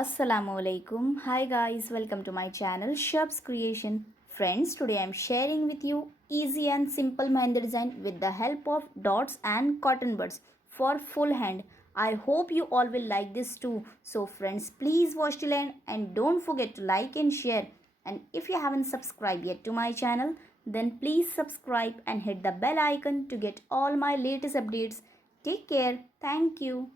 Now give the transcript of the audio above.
Assalamu alaikum. Hi guys, welcome to my channel Shab's Creation. Friends, today I am sharing with you easy and simple Mehndi design with the help of dots and cotton buds for full hand. I hope you all will like this too. So friends, please watch till end and don't forget to like and share. And if you haven't subscribed yet to my channel, then please subscribe and hit the bell icon to get all my latest updates. Take care. Thank you.